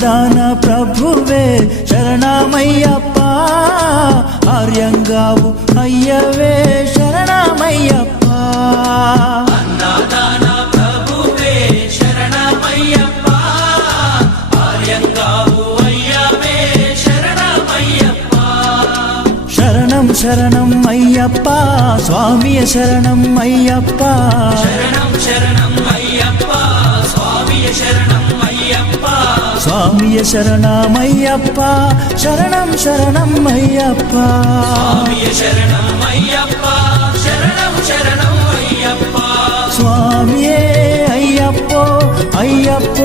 అన్నదాన ప్రభువే శరణమయ్యప్ప, ఆర్యంగావు అయ్యవే శరణమయ్యప్ప. అన్నదాన ప్రభువే శరణమయ్యప్ప, ఆర్యంగావు అయ్యవే శరణమయ్యప్ప. శరణం శరణం అయ్యప్ప, స్వామియ శరణం అయ్యప్ప. శరణం శరణం అయ్యప్ప, స్వామియ శరణం అయ్యప్ప. స్వామియ శరణమయ్యప్ప, శరణం శరణం అయ్యప్ప. స్వామియ శరణం అయ్యప్ప, శరణం శరణం అయ్యప్ప. స్వామియే అయ్యప్పో అయ్యప్ప